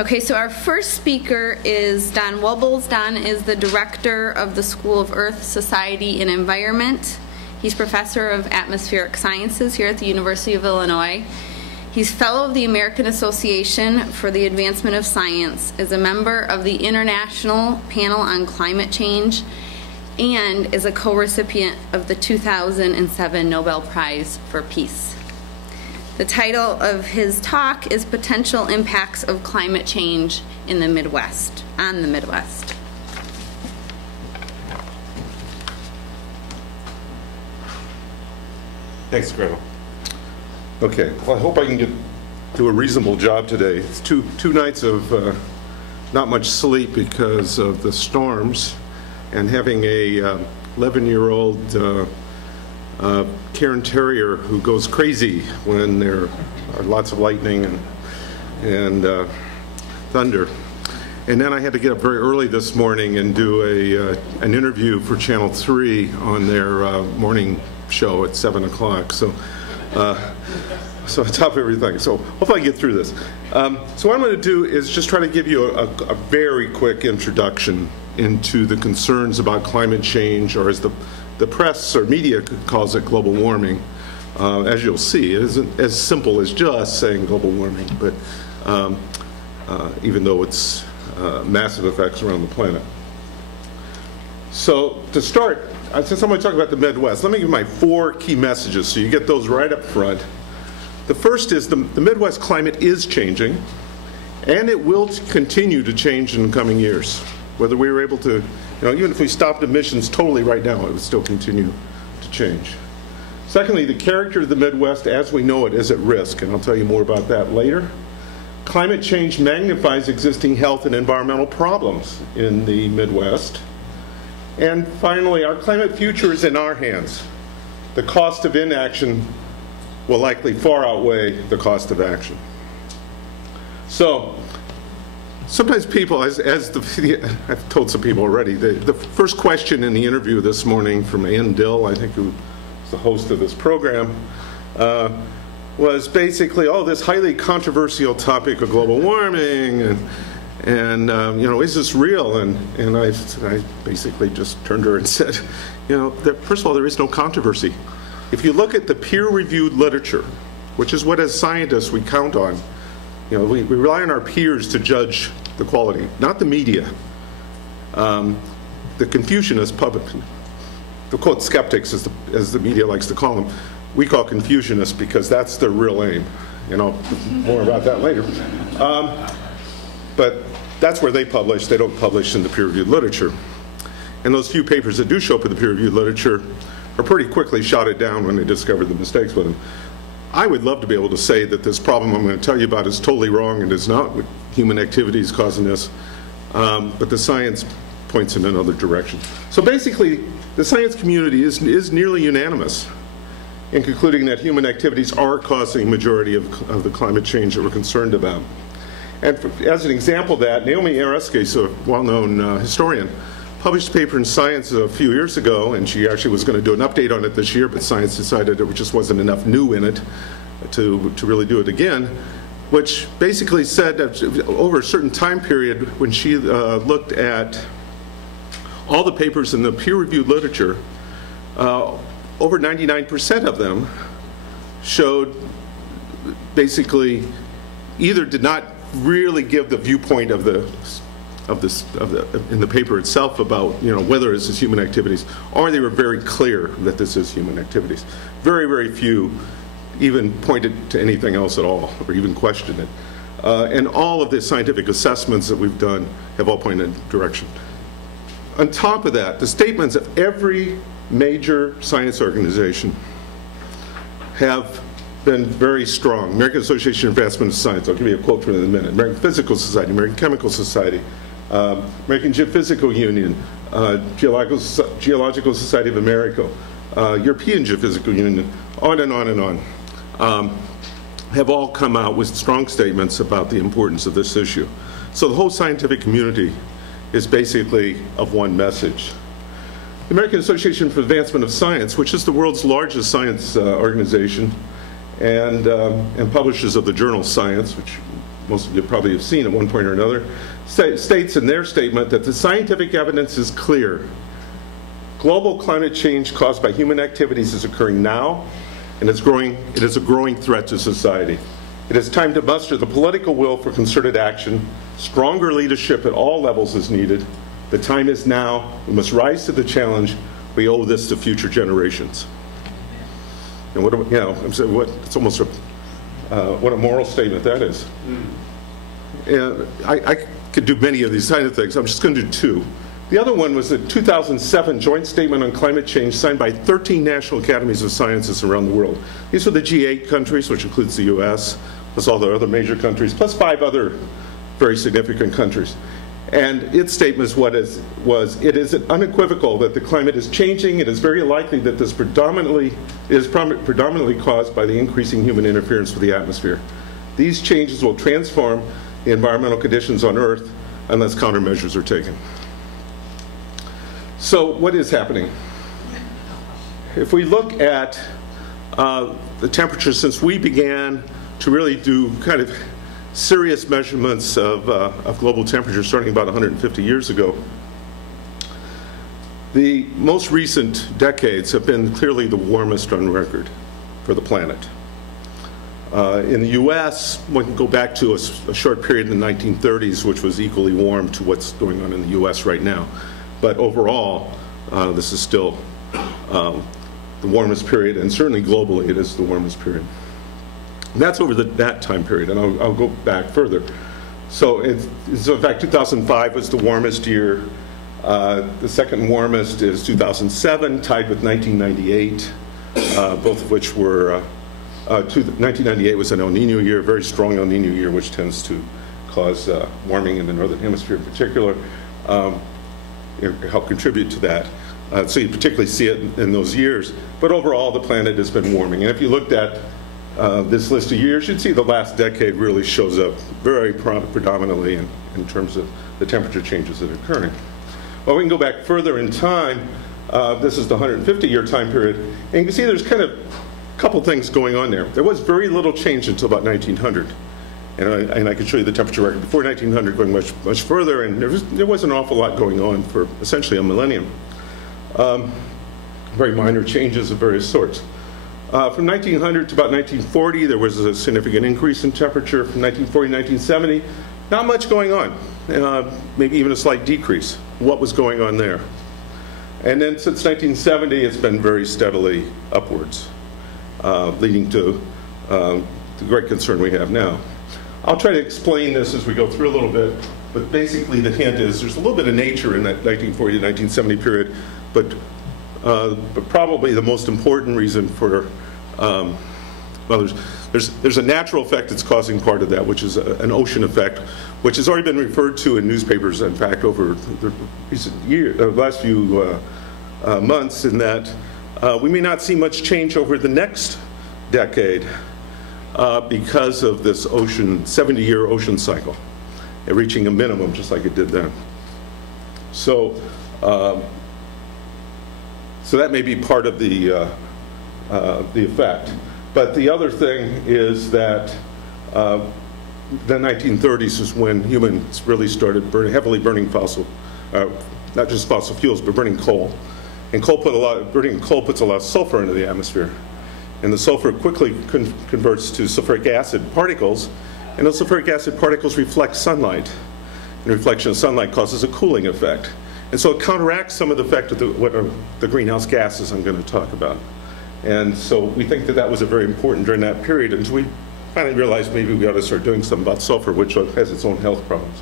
Okay, so our first speaker is Don Wuebbles. Don is the director of the School of Earth, Society, and Environment. He's professor of atmospheric sciences here at the University of Illinois. He's fellow of the American Association for the Advancement of Science, is a member of the International Panel on Climate Change, and is a co-recipient of the 2007 Nobel Prize for Peace. The title of his talk is Potential Impacts of Climate Change in the Midwest, on the Midwest. Thanks, Gretel. Okay, well, I hope I can do a reasonable job today. It's two nights of not much sleep because of the storms, and having a 11-year-old Cairn Terrier who goes crazy when there are lots of lightning and thunder. And then I had to get up very early this morning and do an interview for Channel 3 on their morning show at 7 o'clock. So on top of everything. So hopefully I get through this. So what I'm going to do is just try to give you a very quick introduction into the concerns about climate change, or as the press or media calls it, global warming. As you'll see, it isn't as simple as just saying global warming, but even though it's massive effects around the planet. So to start, since I'm going to talk about the Midwest, let me give my 4 key messages so you get those right up front. The first is the Midwest climate is changing, and it will continue to change in the coming years. Whether we were able to, even if we stopped emissions totally right now, it would still continue to change. Secondly, the character of the Midwest as we know it is at risk, and I'll tell you more about that later. Climate change magnifies existing health and environmental problems in the Midwest. And finally, our climate future is in our hands. The cost of inaction will likely far outweigh the cost of action. So, sometimes people, I've told some people already, the first question in the interview this morning from Ann Dill, I think who is the host of this program, was basically, this highly controversial topic of global warming, and is this real? And I basically just turned to her and said, first of all, there is no controversy. If you look at the peer-reviewed literature, which is what as scientists we count on, we rely on our peers to judge the quality, not the media. The Confucianist public, the quote skeptics as the media likes to call them, we call Confucianists because that's their real aim. More about that later. But that's where they publish. They don't publish in the peer-reviewed literature. And those few papers that do show up in the peer-reviewed literature are pretty quickly shouted down when they discover the mistakes with them. I would love to be able to say that this problem I'm going to tell you about is totally wrong and is not what human activities causing this, but the science points in another direction. So basically, the science community is nearly unanimous in concluding that human activities are causing the majority of the climate change that we're concerned about. And as an example of that, Naomi Oreskes, a well-known historian, published a paper in Science a few years ago, and she actually was going to do an update on it this year, but Science decided there just wasn't enough new in it to really do it again, which basically said that over a certain time period, when she looked at all the papers in the peer-reviewed literature, over 99% of them showed basically either did not really give the viewpoint in the paper itself about whether this is human activities, or they were very clear that this is human activities. Very, very few even pointed to anything else at all, or even questioned it. And all of the scientific assessments that we've done have all pointed in that direction. On top of that, the statements of every major science organization have been very strong. American Association for Advancement of Science, I'll give you a quote from it in a minute. American Physical Society, American Chemical Society, American Geophysical Union, Geological Society of America, European Geophysical Union, on and on and on, have all come out with strong statements about the importance of this issue. So the whole scientific community is basically of one message. The American Association for Advancement of Science, which is the world's largest science organization, and publishers of the journal Science, which most of you probably have seen at one point or another, states in their statement that the scientific evidence is clear. Global climate change caused by human activities is occurring now, and it is a growing threat to society. It is time to muster the political will for concerted action. Stronger leadership at all levels is needed. The time is now. We must rise to the challenge. We owe this to future generations. And what, you know, it's almost what a moral statement that is. And I could do many of these kind of things. I'm just going to do two. The other one was the 2007 Joint Statement on Climate Change signed by 13 National Academies of Sciences around the world. These were the G8 countries, which includes the US, plus all the other major countries, plus 5 other very significant countries. And its statement was, it is unequivocal that the climate is changing. It is very likely that this predominantly caused by the increasing human interference with the atmosphere. These changes will transform the environmental conditions on Earth unless countermeasures are taken. So what is happening? If we look at the temperature since we began to really do kind of serious measurements of global temperature starting about 150 years ago, the most recent decades have been clearly the warmest on record for the planet. In the US, one can go back to a short period in the 1930s, which was equally warm to what's going on in the US right now. But overall, this is still the warmest period, and certainly globally it is the warmest period. And that's over that time period, and I'll go back further. So in fact, 2005 was the warmest year. The second warmest is 2007, tied with 1998, both of which were, 1998 was an El Nino year, a very strong El Nino year, which tends to cause warming in the northern hemisphere in particular. Help contribute to that. So you particularly see it in those years. But overall, the planet has been warming. And if you looked at this list of years, you'd see the last decade really shows up very predominantly in terms of the temperature changes that are occurring. Well, we can go back further in time. This is the 150-year time period. And you can see there's kind of a couple things going on there. There was very little change until about 1900. And I can show you the temperature record before 1900 going much further, and there was an awful lot going on for essentially a millennium. Very minor changes of various sorts. From 1900 to about 1940, there was a significant increase in temperature. From 1940 to 1970, not much going on, maybe even a slight decrease. What was going on there? And then since 1970, it's been very steadily upwards, leading to the great concern we have now. I'll try to explain this as we go through a little bit, but basically the hint is there's a little bit of nature in that 1940 to 1970 period, but probably the most important reason for, well, there's a natural effect that's causing part of that, which is an ocean effect, which has already been referred to in newspapers, in fact, over the last few months, in that we may not see much change over the next decade because of this 70-year ocean cycle, reaching a minimum just like it did then. So that may be part of the effect. But the other thing is that the 1930s is when humans really started heavily burning not just fossil fuels, but burning coal. And burning coal puts a lot of sulfur into the atmosphere. And the sulfur quickly converts to sulfuric acid particles, and those sulfuric acid particles reflect sunlight. And reflection of sunlight causes a cooling effect. And so it counteracts some of the effect of the greenhouse gases I'm going to talk about. And so we think that that was very important during that period until we finally realized maybe we ought to start doing something about sulfur, which has its own health problems.